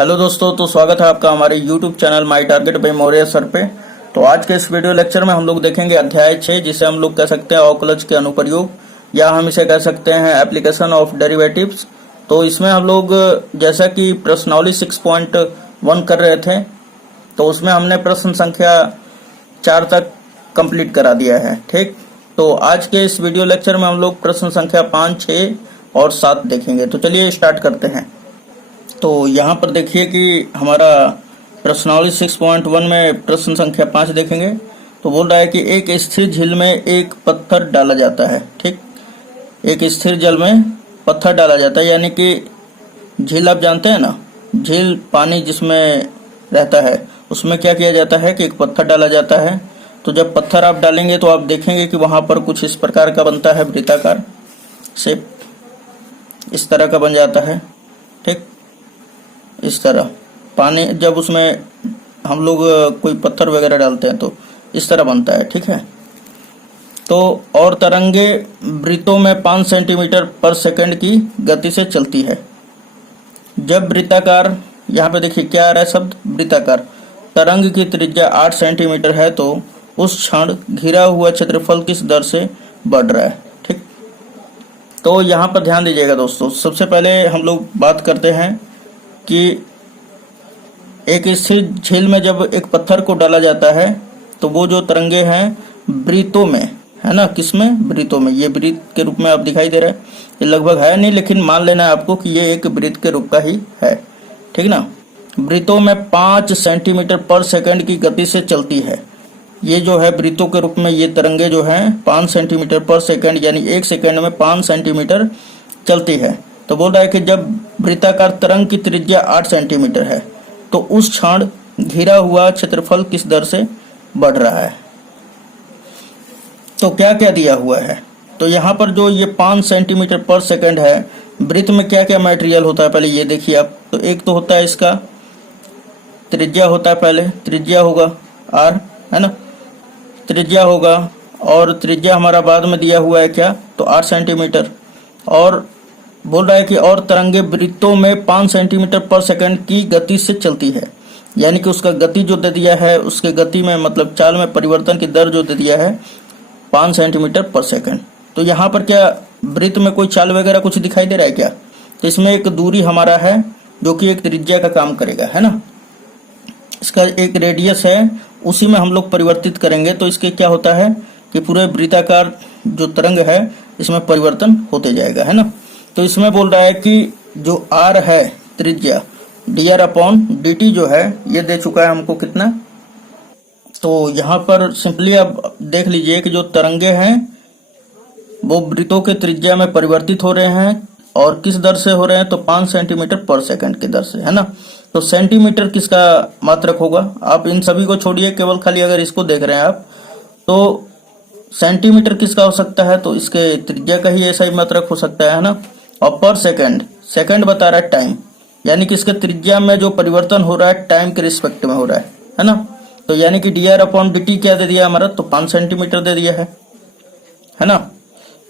Hello दोस्तों, तो स्वागत है आपका हमारे YouTube channel My Target by Maurya sir पे। तो आज के इस वीडियो लेक्चर में हम लोग देखेंगे अध्याय 6, जिसे हम लोग कह सकते हैं अवकलज के अनुप्रयोग, या हम इसे कह सकते हैं एप्लीकेशन ऑफ डेरिवेटिव्स। तो इसमें हम लोग जैसा कि प्रश्नावली 6.1 कर रहे थे, तो उसमें हमने प्रश्न संख्या 4 तक कंप्लीट करा दिया है। ठीक, तो आज के इस वीडियो लेक्चर में हम लोग प्रश्न संख्या 5, 6 और 7 देखेंगे। तो चलिए स्टार्ट करते हैं। तो यहाँ पर देखिए कि हमारा प्रश्नावली 6.1 में प्रश्न संख्या 5 देखेंगे। तो बोल रहा है कि एक स्थिर झील में एक पत्थर डाला जाता है। ठीक, एक स्थिर जल में पत्थर डाला जाता है, यानी कि झील आप जानते हैं ना, झील पानी जिसमें रहता है उसमें क्या किया जाता है कि एक पत्थर डाला जाता है। तो जब पत्थर आप डालेंगे तो आप देखेंगे कि वहाँ पर कुछ इस प्रकार का बनता है, वृत्ताकार शेप इस तरह का बन जाता है। ठीक, इस तरह पानी जब उसमें हम लोग कोई पत्थर वगैरह डालते हैं तो इस तरह बनता है। ठीक है, तो और तरंगे वृत्तों में 5 सेंटीमीटर पर सेकंड की गति से चलती है। जब वृत्ताकार, यहाँ पे देखिए क्या आ रहा है शब्द, वृत्ताकार तरंग की त्रिज्या 8 सेंटीमीटर है, तो उस क्षण घिरा हुआ क्षेत्रफल किस दर से बढ़ रहा है। ठीक, तो यहाँ पर ध्यान दीजिएगा दोस्तों। सबसे पहले हम लोग बात करते हैं कि एक स्थिर झील में जब एक पत्थर को डाला जाता है तो वो जो तरंगे हैं वृत्तों में है ना, किसमें, वृत्तों में। ये वृत्त के रूप में आप दिखाई दे रहा है, ये लगभग है नहीं, लेकिन मान लेना है आपको कि ये एक वृत्त के रूप का ही है। ठीक ना, वृत्तों में 5 सेंटीमीटर पर सेकंड की गति से चलती है। ये जो है वृत्तों के रूप में ये तरंगे जो हैं 5 सेंटीमीटर पर सेकंड, यानी 1 सेकंड में 5 सेंटीमीटर चलती है। तो बोल रहा है कि जब वृत्ताकार तरंग की त्रिज्या 8 सेंटीमीटर है तो उस क्षण घिरा हुआ क्षेत्रफल किस दर से बढ़ रहा है। तो क्या क्या दिया हुआ है, तो यहाँ पर जो ये 5 सेंटीमीटर पर सेकंड है, वृत्त में क्या क्या मटेरियल होता है पहले ये देखिए आप। तो एक तो होता है इसका त्रिज्या होता है, पहले त्रिज्या होगा r, है ना, त्रिज्या होगा, और त्रिज्या हमारा बाद में दिया हुआ है क्या, तो 8 सेंटीमीटर। और बोल रहा है कि और तरंगे वृत्तों में 5 सेंटीमीटर पर सेकंड की गति से चलती है, यानी कि उसका गति जो दे दिया है, उसके गति में मतलब चाल में परिवर्तन की दर जो दे दिया है 5 सेंटीमीटर पर सेकंड। तो यहाँ पर क्या वृत्त में कोई चाल वगैरह कुछ दिखाई दे रहा है क्या, तो इसमें एक दूरी हमारा है जो कि एक त्रिज्या का काम करेगा, है ना, इसका एक रेडियस है, उसी में हम लोग परिवर्तित करेंगे। तो इसके क्या होता है कि पूरे वृत्ताकार जो तरंग है इसमें परिवर्तन होते जाएगा, है ना। तो इसमें बोल रहा है कि जो r है त्रिज्या dr/dt जो है ये दे चुका है हमको कितना। तो यहाँ पर सिंपली आप देख लीजिए कि जो तरंगे हैं वो वृत्तों के त्रिज्या में परिवर्तित हो रहे हैं, और किस दर से हो रहे हैं, तो 5 सेंटीमीटर पर सेकंड की दर से, है ना। तो सेंटीमीटर किसका मात्रक होगा, आप इन सभी को छोड़िए, केवल खाली अगर इसको देख रहे हैं आप, तो सेंटीमीटर किसका हो सकता है, तो इसके त्रिज्या का ही ऐसा ही मात्रक हो सकता है ना। और पर सेकंड, सेकंड बता रहा है टाइम, यानी कि इसके त्रिज्या में जो परिवर्तन हो रहा है टाइम के रिस्पेक्ट में हो रहा है ना। तो यानी कि dr/dt क्या दे दिया हमारा, तो 5 सेंटीमीटर दे दिया है ना।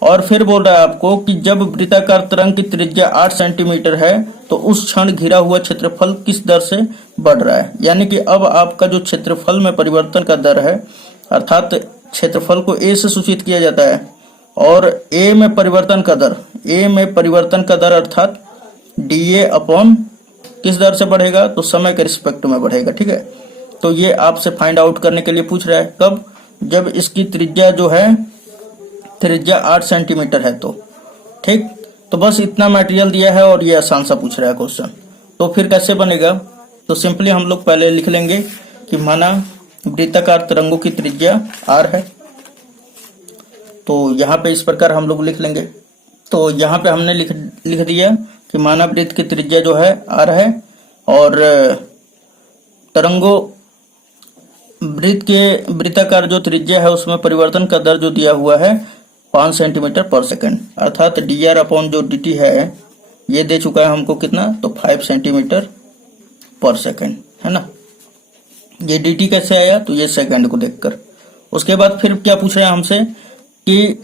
और फिर बोल रहा है आपको कि जब वृत्ताकार तरंग की त्रिज्या 8 सेंटीमीटर है तो उस क्षण घिरा हुआ क्षेत्रफल किस दर से बढ़ रहा है, यानी कि अब आपका जो क्षेत्रफल में परिवर्तन का दर है, अर्थात क्षेत्रफल को a से सूचित किया जाता है, और a में परिवर्तन का दर, a में परिवर्तन का दर अर्थात dA/ किस दर से बढ़ेगा, तो समय के रिस्पेक्ट में बढ़ेगा। ठीक है, तो ये आपसे फाइंड आउट करने के लिए पूछ रहा है, कब, जब इसकी त्रिज्या जो है त्रिज्या 8 सेंटीमीटर है तो। ठीक, तो बस इतना मटेरियल दिया है और ये आसान सा पूछ रहा है क्वेश्चन। तो फिर कैसे बनेगा, तो सिंपली हम लोग पहले लिख लेंगे कि माना वृत्ताकार तरंगों की त्रिज्या r है, तो यहाँ पे इस प्रकार हम लोग लिख लेंगे। तो यहाँ पे हमने लिख दिया कि माना वृत्त की त्रिज्या जो है r है, और तरंगों वृत्त के वृत्ताकार जो त्रिज्या है उसमें परिवर्तन का दर जो दिया हुआ है 5 सेंटीमीटर पर सेकंड, अर्थात dr/dt है ये दे चुका है हमको कितना, तो 5 सेंटीमीटर पर सेकंड, है ना। ये dt कैसे आया, तो ये सेकंड को देखकर। उसके बाद फिर क्या पूछ रहे हैं हमसे कि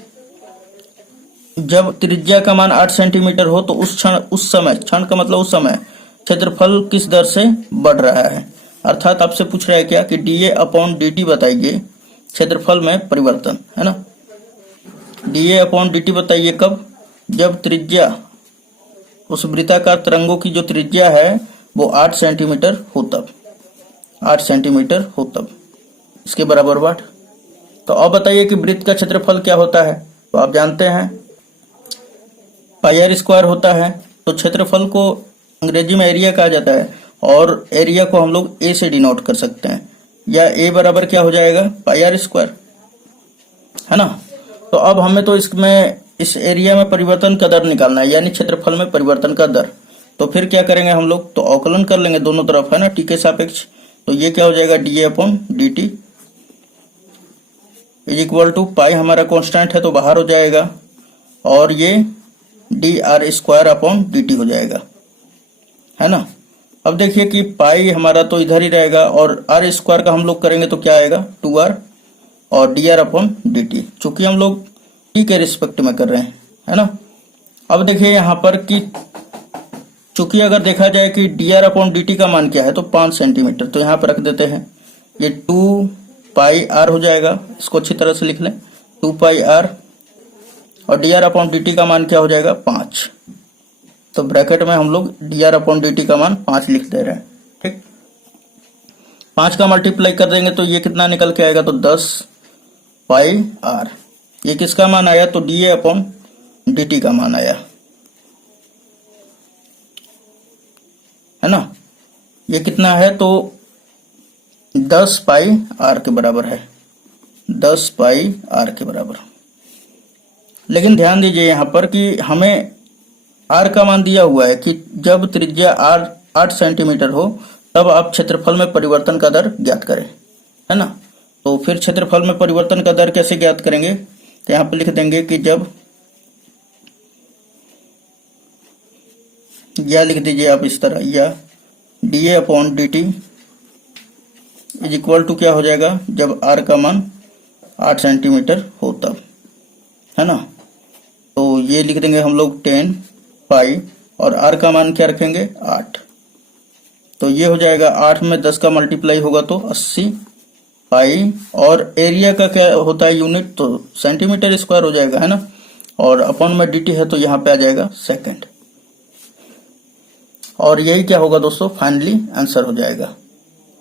जब त्रिज्या का मान 8 सेंटीमीटर हो तो उस क्षण, उस समय, क्षण का मतलब उस समय, क्षेत्रफल किस दर से बढ़ रहा है। अर्थात आपसे पूछ रहा है क्या कि dA अपॉन dt बताइए क्षेत्रफल में परिवर्तन, है ना। dA अपॉन dt बताइए कब, जब त्रिज्या उस वृत्ताकार तरंगों की जो त्रिज्या है वो 8 सेंटीमीटर हो तब, 8 सेंटीमीटर हो तब, इसके बराबर वाट। तो अब बताइए कि वृत्त का क्षेत्रफल क्या होता है। तो आप जानते हैं पाई आर स्क्वायर होता है। तो क्षेत्रफल को अंग्रेजी में एरिया कहा जाता है और एरिया को हम लोग ए से डिनोट कर सकते हैं, या ए बराबर क्या हो जाएगा पाई आर स्क्वायर, है ना। तो अब हमें तो इसमें इस एरिया में परिवर्तन का दर निकालना है, यानी क्षेत्रफल में परिवर्तन का दर। तो फिर क्या करेंगे हम लोग, तो अवकलन कर लेंगे दोनों तरफ, है ना, टी के सापेक्ष। तो ये क्या हो जाएगा d a upon d t is equal to pi हमारा कांस्टेंट है तो बाहर हो जाएगा, और ये d r square upon d t हो जाएगा, है ना। अब देखिए कि पाई हमारा तो इधर ही रहेगा और आर स्क्वायर का हम लोग करेंगे तो क्या आएगा 2r और D R upon d T, चूंकि हम लोग टी के रिस्पेक्ट में कर रहे हैं, है ना। अब देखिए यहाँ पर कि चूंकि अगर देखा जाए कि D R upon d T का मान क्या है तो 5 सेंटीमीटर, तो यहाँ पर रख देते हैं, ये 2 पाई आर हो जाएगा, इसको अच्छी तरह से लिख लें 2 पाई आर, और D R upon d T का मान क्या हो जाएगा 5। तो ब्रैकेट में हम लोग D R upon d T का मान 5 लिख दे रहे हैं, ठीक। 5 का मल्टीप्लाई कर देंगे तो ये कितना निकल के आएगा, तो 10 पाई आर। ये किसका मान आया, तो D a upon d T का मान आया, है ना। ये कितना है, तो 10 पाई आर के बराबर है, 10 पाई आर के बराबर। लेकिन ध्यान दीजिए यहाँ पर कि हमें आर का मान दिया हुआ है कि जब त्रिज्या आर 8 सेंटीमीटर हो तब आप क्षेत्रफल में परिवर्तन का दर ज्ञात करें, है ना। तो फिर क्षेत्रफल में परिवर्तन का दर कैसे ज्ञात करेंगे, तो यहाँ पर लिख देंगे कि जब, या लिख दीजिए आप इस तरह, या d a upon d t is equal to क्या हो जाएगा, जब आर का मान 8 सेंटीमीटर हो तब, है ना। तो ये लिख देंगे हम लोग 10 पाई, और आर का मान क्या रखेंगे 8। तो ये हो जाएगा 8 में 10 का मल्टीप्लाई होगा तो 80 पाई, और एरिया का क्या होता है यूनिट, तो सेंटीमीटर स्क्वायर हो जाएगा, है ना। और अपॉन में डी टी है तो यहाँ पे आ जाएगा सेकेंड, और यही क्या होगा दोस्तों फाइनली आंसर हो जाएगा।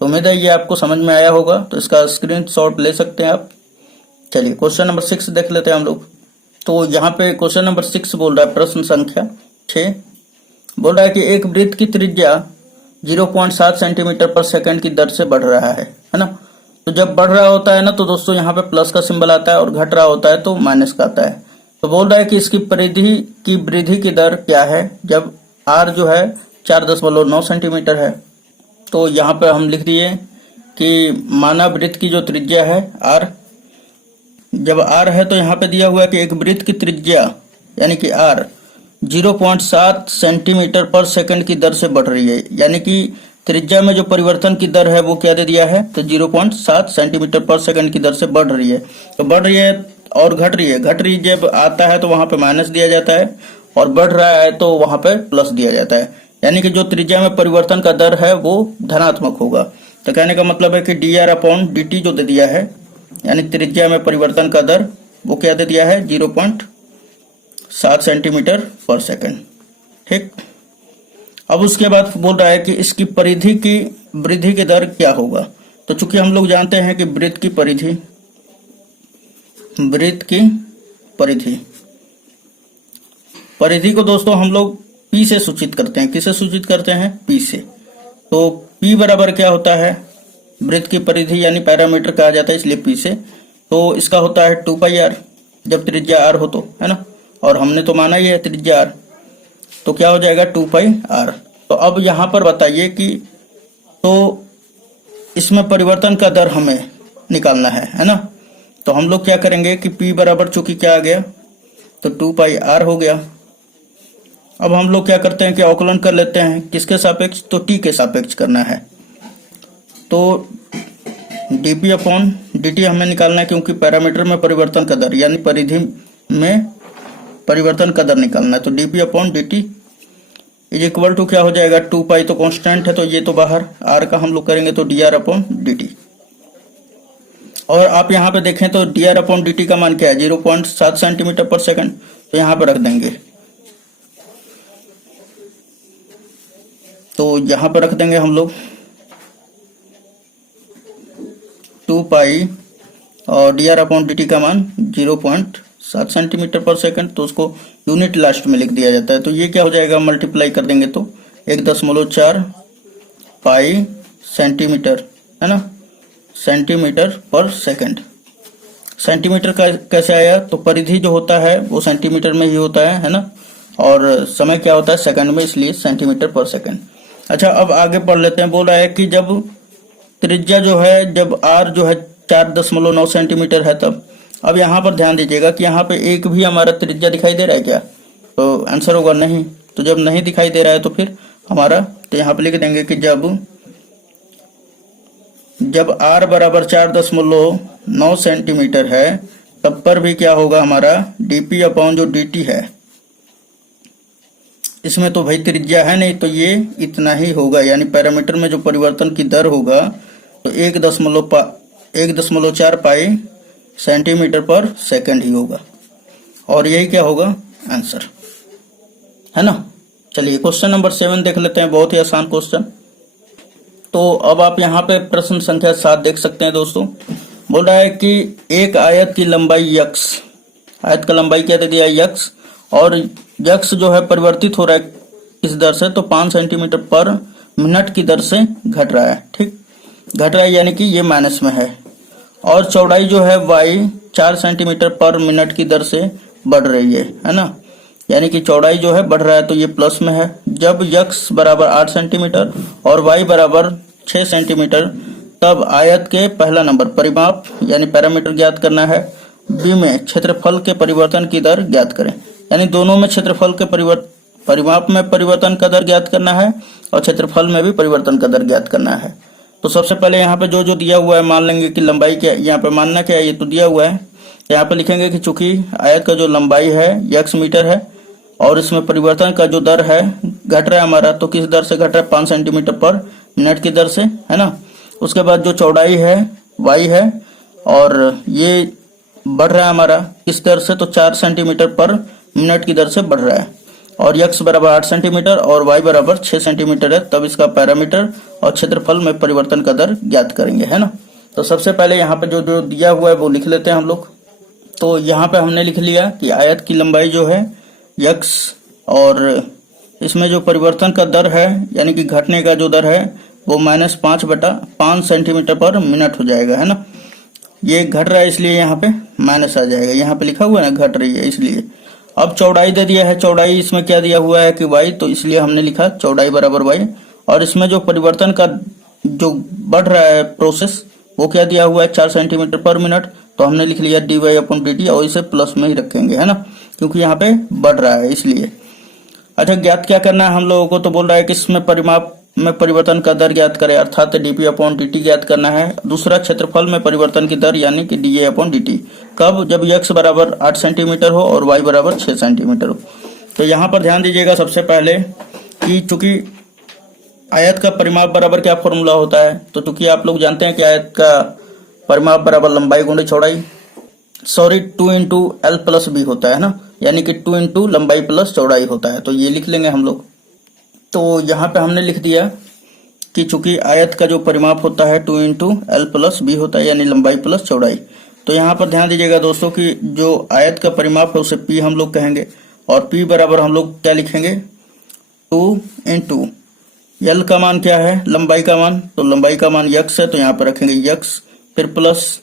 तो उम्मीद है ये आपको समझ में आया होगा, तो इसका स्क्रीनशॉट ले सकते हैं आप। चलिए क्वेश्चन नंबर 6 देख लेते हैं हम लोग। तो यहाँ पे क्वेश्चन नंबर 6 बोल रहा है, प्रश्न संख्या 6 बोल रहा है कि एक वृत्त की त्रिज्या 0.7 सेंटीमीटर पर सेकंड की दर से बढ़ रहा है ना। तो जब बढ़ रहा होता है ना तो दोस्तों यहाँ पे प्लस का सिंबल आता है, और घट रहा होता है तो माइनस का आता है। तो बोल रहा है कि इसकी परिधि की वृद्धि की दर क्या है जब आर जो है 4.9 सेंटीमीटर है। तो यहाँ पे हम लिख दिए कि मानव वृत्त की जो त्रिज्या है आर, जब आर है तो यहाँ पे दिया हुआ है कि एक वृत्त की त्रिज्या यानी कि आर 0.7 सेंटीमीटर पर सेकंड की दर से बढ़ रही है, यानी कि त्रिज्या में जो परिवर्तन की दर है वो क्या दे दिया है, तो 0.7 सेंटीमीटर पर सेकंड की दर से बढ़ रही है। तो बढ़ रही है और घट रही है, घट रही जब आता है तो वहां पे माइनस दिया जाता है, और बढ़ रहा है तो वहां पे प्लस दिया जाता है, यानी कि जो त्रिज्या में परिवर्तन का दर है वो धनात्मक होगा। तो कहने का मतलब है कि D R upon d T जो दे दिया है, यानी त्रिज्या में परिवर्तन का दर वो क्या दे दिया है 0.7 सेंटीमीटर पर सेकंड, ठीक। अब उसके बाद बोल रहा है कि इसकी परिधि की वृद्धि की दर क्या होगा। तो चूंकि हम लोग जानते हैं कि वृत्त की परिधि को दोस्तों हम लोग P से सूचित करते हैं। किसे सूचित करते हैं, P से। तो P बराबर क्या होता है, वृत्त की परिधि यानी पैरामीटर कहा जाता है, इसलिए P से। तो इसका होता है 2 पाई आर जब त्रिज्या r हो तो, है ना, और हमने तो माना ही है त्रिज्या r, तो क्या हो जाएगा 2 पाई आर। तो अब यहाँ पर बताइए कि तो इसमें परिवर्तन का दर हमें निकालना है ना। तो हम लोग क्या करेंगे कि P बराबर चूंकि क्या आ गया तो 2 पाई आर हो गया। अब हम लोग क्या करते हैं कि अवकलन कर लेते हैं, किसके सापेक्ष, तो T के सापेक्ष करना है। तो dP अपॉन dt हमें निकालना है, क्योंकि पैरामीटर में परिवर्तन का दर यानी परिधि में परिवर्तन का दर निकालना है। तो dP upon dt is equal to क्या हो जाएगा, 2 पाई तो कांस्टेंट है तो ये तो बाहर, आर का हम लोग करेंगे तो D R upon d T. और आप यहाँ पे देखें तो D R upon d T का मान क्या है, 0.7 सेंटीमीटर पर सेकंड, तो यहाँ पे रख देंगे, तो यहाँ पे रख देंगे हम लोग 2 पाई और D R upon d T का मान 0.7 सेंटीमीटर पर सेकंड, तो उसको यूनिट लास्ट में लिख दिया जाता है। तो ये क्या हो जाएगा, मल्टीप्लाई कर देंगे तो 1.4 पाई सेंटीमीटर, है ना, सेंटीमीटर पर सेकंड। सेंटीमीटर का कैसे आया, तो परिधि जो होता है वो सेंटीमीटर में ही होता है ना, और समय क्या होता है सेकंड में, इसलिए सेंटीमीटर पर सेकंड। अच्छा, अब आगे पढ़ लेते हैं। बोल रहा है कि जब त्रिज्या जो है, जब आर जो है 4.9 सेंटीमीटर है तब। अब यहाँ पर ध्यान दीजिएगा कि यहाँ पे एक भी हमारा त्रिज्या दिखाई दे रहा है क्या, तो आंसर होगा नहीं। तो जब नहीं दिखाई दे रहा है तो फिर हमारा, तो यहाँ पे लिख देंगे कि जब आर बराबर 4.9 सेंटीमीटर है तब पर भी क्या होगा हमारा, डीपी अपॉन जो डी है, इसमें तो भाई त्रिज्या है नहीं तो ये इतना ही होगा, यानी पैरामीटर में जो परिवर्तन की दर होगा तो 1.4 पाई सेंटीमीटर पर सेकंड ही होगा, और यही क्या होगा आंसर, है ना। चलिए क्वेश्चन नंबर 7 देख लेते हैं, बहुत ही आसान क्वेश्चन। तो अब आप यहाँ पे प्रश्न संख्या 7 देख सकते हैं दोस्तों। बोल रहा है कि एक आयत की लंबाई यक्स, आयत का लंबाई क्या दे दिया यक्स, और यक्स जो है परिवर्तित हो रहा है किस दर से, तो 5 सेंटीमीटर पर मिनट की दर से घट रहा है, ठीक, घट रहा है यानी कि ये माइनस में है। और चौड़ाई जो है वाई 4 सेंटीमीटर पर मिनट की दर से बढ़ रही है ना, यानी कि चौड़ाई जो है बढ़ रहा है तो ये प्लस में है। जब यक्स बराबर 8 सेंटीमीटर और वाई बराबर 6 सेंटीमीटर, तब आयत के पहला नंबर परिमाप यानी पैरामीटर ज्ञात करना है। बी में क्षेत्रफल के परिवर्तन की दर ज्ञात करें, यानी दोनों में क्षेत्रफल के परिमाप में परिवर्तन का दर ज्ञात करना है और क्षेत्रफल में भी परिवर्तन का दर ज्ञात करना है। तो सबसे पहले यहाँ पे जो दिया हुआ है मान लेंगे कि लंबाई क्या, यहाँ पे मानना क्या है, ये तो दिया हुआ है। यहाँ पे लिखेंगे कि चूंकि आयत का जो लंबाई है यक्स मीटर है और इसमें परिवर्तन का जो दर है घट रहा है हमारा, तो किस दर से घट रहा है, 5 सेंटीमीटर पर मिनट की दर से, है ना। उसके बाद जो चौड़ाई है वाई है और ये बढ़ रहा है हमारा किस दर से, तो 4 सेंटीमीटर पर मिनट की दर से बढ़ रहा है, और यक्स बराबर 8 सेंटीमीटर और वाई बराबर 6 सेंटीमीटर है, तब इसका पैरामीटर और क्षेत्रफल में परिवर्तन का दर ज्ञात करेंगे, है ना। तो सबसे पहले यहाँ पे जो दिया हुआ है वो लिख लेते हैं हम लोग। तो यहाँ पे हमने लिख लिया कि आयत की लंबाई जो है यक्स और इसमें जो परिवर्तन का दर है यानी कि घटने का जो दर है वो -5/5 सेंटीमीटर पर मिनट हो जाएगा, है ना। ये घट रहा है इसलिए यहाँ पे माइनस आ जाएगा, यहाँ पे लिखा हुआ है ना घट रही है इसलिए। अब चौड़ाई दे दिया है, चौड़ाई इसमें क्या दिया हुआ है कि वाई, तो इसलिए हमने लिखा चौड़ाई बराबर वाई, और इसमें जो परिवर्तन का जो बढ़ रहा है प्रोसेस वो क्या दिया हुआ है 4 सेंटीमीटर पर मिनट, तो हमने लिख लिया dy अपॉन dt, और इसे प्लस में ही रखेंगे, है ना, क्योंकि यहाँ पे बढ़ रहा है इसलिए। अच्छा, ज्ञात क्या करना है हम लोगों को, तो बोल रहा है कि इसमें परिमाप में परिवर्तन का दर ज्ञात करें, अर्थात dp अपॉन dt ज्ञात करना है। दूसरा क्षेत्रफल में परिवर्तन की दर यानी कि dA अपॉन dt, कब, जब x बराबर 8 सेंटीमीटर हो और y बराबर 6 सेंटीमीटर हो। तो यहाँ पर ध्यान दीजिएगा सबसे पहले कि चूंकि आयत का परिमाप बराबर क्या फॉर्मूला होता है, तो चूंकि आप लोग जानते हैं कि आयत का परिमाप बराबर लंबाई गुणे चौड़ाई, 2 इंटू एल प्लस बी होता है ना, यानी कि 2 इंटू लंबाई प्लस चौड़ाई होता है, तो ये लिख लेंगे हम लोग। तो यहाँ पे हमने लिख दिया कि चूंकि आयत का जो परिमाप होता है 2 इंटू एल प्लस बी होता है, यानी लंबाई प्लस चौड़ाई। तो यहाँ पर ध्यान दीजिएगा दोस्तों कि जो आयत का परिमाप है उसे पी हम लोग कहेंगे, और पी बराबर हम लोग क्या लिखेंगे 2 इंटू एल का मान क्या है, लंबाई का मान, तो लंबाई का मान यक्स है तो यहाँ पे रखेंगे यक्स, फिर प्लस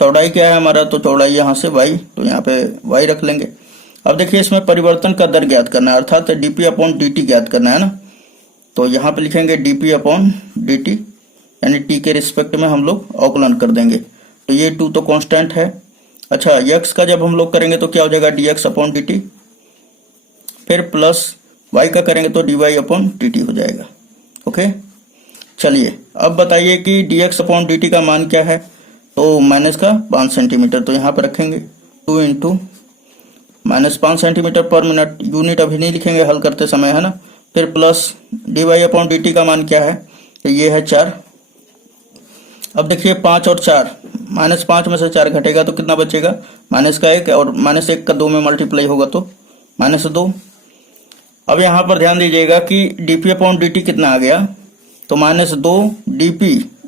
चौड़ाई क्या है हमारा, तो चौड़ाई यहाँ से वाई, तो यहाँ पे वाई रख लेंगे। अब देखिए इसमें परिवर्तन का दर ज्ञात करना है, अर्थात डीपी अपॉन डी ज्ञात करना है ना, तो यहाँ पे लिखेंगे डीपी अपॉन डी यानी टी के रिस्पेक्ट में हम लोग अवकलन कर देंगे, तो ये 2 तो कांस्टेंट है। अच्छा, यक्स का जब हम लोग करेंगे तो क्या हो जाएगा dx अपॉन dt, फिर प्लस y का करेंगे तो dy अपॉन dt हो जाएगा। ओके, चलिए अब बताइए कि dx अपॉन dt का मान क्या है, तो माइनस का 5 सेंटीमीटर, तो यहाँ पे रखेंगे 2 इंटू -5 सेंटीमीटर पर मिनट, यूनिट अभी नहीं लिखेंगे हल करते समय, है ना, फिर प्लस dy/dt का मान क्या है, तो ये है 4। अब देखिए 5 और 4, -5 में से 4 घटेगा तो कितना बचेगा, -1, और -1 का 2 में मल्टीप्लाई होगा तो -2। अब यहाँ पर ध्यान दीजिएगा कि dp/dt कितना आ गया, तो -2 dp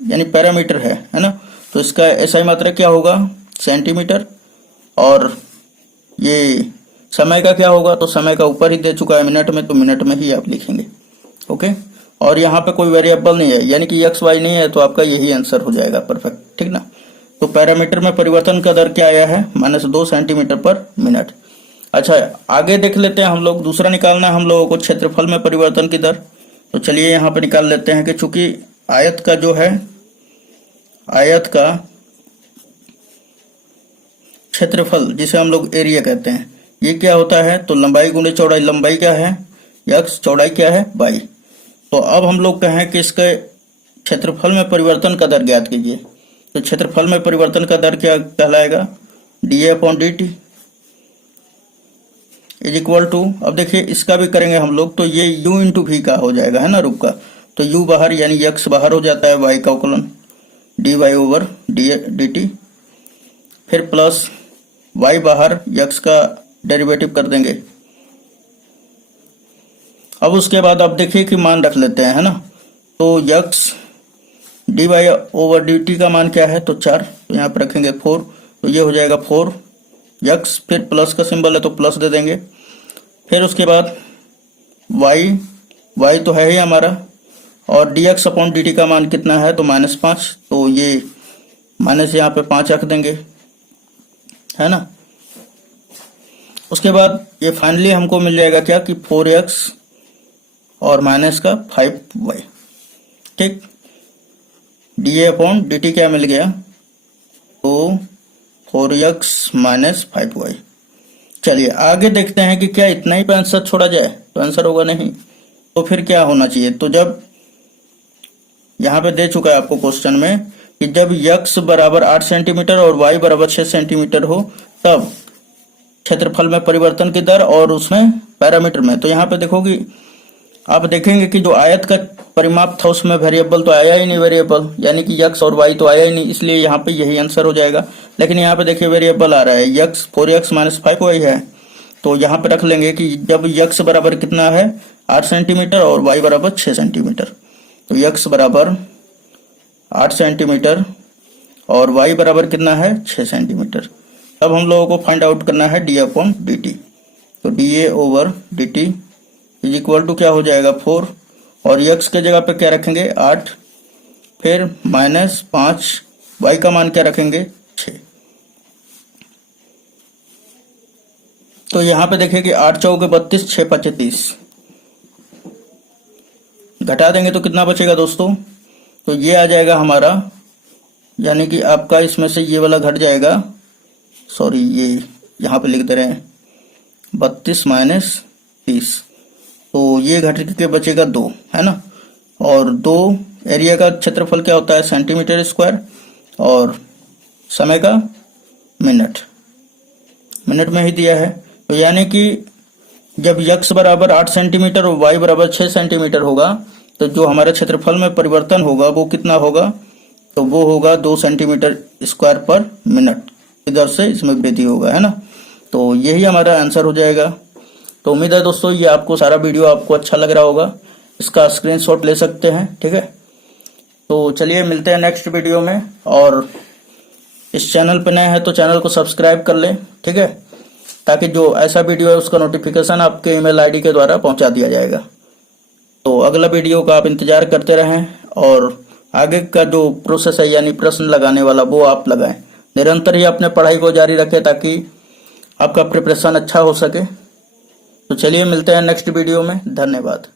यानी पैरामीटर है ना, तो इसका SI मात्रा क्या होगा, सेंटीमीटर, और ये समय का क्या होगा, तो समय का ऊपर ही दे चुका है मिनट में, तो मिनट में ही आप लिखेंगे। ओके, और यहाँ पे कोई वेरिएबल नहीं है, यानी कि एक्स वाई नहीं है, तो आपका यही आंसर हो जाएगा, परफेक्ट, ठीक ना। तो पैरामीटर में परिवर्तन का दर क्या आया है, -2 सेंटीमीटर पर मिनट। अच्छा, आगे देख लेते हैं हम लोग, दूसरा निकालना है हम लोगों को क्षेत्रफल में परिवर्तन की दर। तो चलिए यहाँ पे निकाल लेते हैं कि चूंकि आयत का जो है, आयत का क्षेत्रफल जिसे हम लोग एरिया कहते हैं, ये क्या होता है, तो लंबाई गुणे चौड़ाई, लंबाई क्या है x, चौड़ाई क्या है y। तो अब हम लोग कहें कि इसके क्षेत्रफल में परिवर्तन का दर ज्ञात कीजिए। तो क्षेत्रफल में परिवर्तन का दर क्या कहलाएगा, dA/dt इज इक्वल टू, अब देखिए इसका भी करेंगे हम लोग, तो ये u इंटू v का हो जाएगा, है ना, रूप का, तो u बाहर यानी x बाहर हो जाता है, y का अवकलन dy/dt, फिर प्लस y बाहर, x का डेरिवेटिव कर देंगे। अब उसके बाद आप देखिए कि मान रख लेते हैं, है ना, तो x dy/dt का मान क्या है, तो 4, तो यहाँ पर रखेंगे 4, तो ये हो जाएगा 4x, फिर प्लस का सिंबल है तो प्लस दे देंगे। फिर उसके बाद y तो है ही हमारा, और dx/dt का मान कितना है, तो -5, तो ये माइनस यहाँ पे 5 रख देंगे, है ना। उसके बाद ये फाइनली हमको मिल जाएगा क्या, कि 4x और माइनस का 5y, ठीक। dA/dt क्या मिल गया, तो 4x माइनस 5y। चलिए आगे देखते हैं कि क्या इतना ही पे आंसर छोड़ा जाए, तो आंसर होगा नहीं, तो फिर क्या होना चाहिए। तो जब यहाँ पे दे चुका है आपको क्वेश्चन में कि जब x बराबर 8 सेंटीमीटर और y बराबर 6 सेंटीमीटर हो, तब क्षेत्रफल में परिवर्तन की दर और उसमें पैरामीटर में। तो यहाँ पे देखोगे, आप देखेंगे कि जो आयत का परिमाप था उसमें वेरिएबल तो आया ही नहीं, वेरिएबल यानी कि x और y तो आया ही नहीं, इसलिए यहाँ पे यही आंसर हो जाएगा। लेकिन यहाँ पे देखिए वेरिएबल आ रहा है x, 4x माइनस 5y है, तो यहाँ पे रख लेंगे कि जब x बराबर कितना है 8 सेंटीमीटर और y बराबर 6 सेंटीमीटर, तो x बराबर 8 सेंटीमीटर और y बराबर कितना है 6 सेंटीमीटर। तब हम लोगों को फाइंड आउट करना है dA/dt। तो dA/dt इज इक्वल टू क्या हो जाएगा 4, और x के जगह पे क्या रखेंगे 8, फिर -5, y का मान क्या रखेंगे 6। तो यहाँ पे देखिए कि 8 चौके 32, 6 पचे 30, घटा देंगे तो कितना बचेगा दोस्तों, तो ये आ जाएगा हमारा, यानी कि आपका इसमें से ये वाला घट जाएगा, सॉरी ये यहाँ पे लिख दे रहे हैं 32 माइनस 30, तो ये घट के बचेगा 2, है ना। और 2 एरिया का क्षेत्रफल क्या होता है सेंटीमीटर स्क्वायर, और समय का मिनट में ही दिया है। तो यानी कि जब x बराबर 8 सेंटीमीटर और y बराबर 6 सेंटीमीटर होगा, तो जो हमारे क्षेत्रफल में परिवर्तन होगा वो कितना होगा, तो वो होगा 2 सेंटीमीटर स्क्वायर पर मिनट, इधर से इसमें वृद्धि होगा, है ना। तो यही हमारा आंसर हो जाएगा। तो उम्मीद है दोस्तों ये आपको सारा वीडियो आपको अच्छा लग रहा होगा, इसका स्क्रीनशॉट ले सकते हैं, ठीक है। तो चलिए मिलते हैं नेक्स्ट वीडियो में, और इस चैनल पर नए हैं तो चैनल को सब्सक्राइब कर लें, ठीक है, ताकि जो ऐसा वीडियो है उसका नोटिफिकेशन आपके ईमेल आईडी के द्वारा पहुंचा दिया जाएगा। तो अगला वीडियो का आप इंतजार करते रहें, और आगे का जो प्रोसेस है यानी प्रश्न लगाने वाला वो आप लगाएं। निरंतर ही अपने पढ़ाई को जारी रखें ताकि आपका प्रिपरेशन अच्छा हो सके। तो चलिए मिलते हैं नेक्स्ट वीडियो में, धन्यवाद।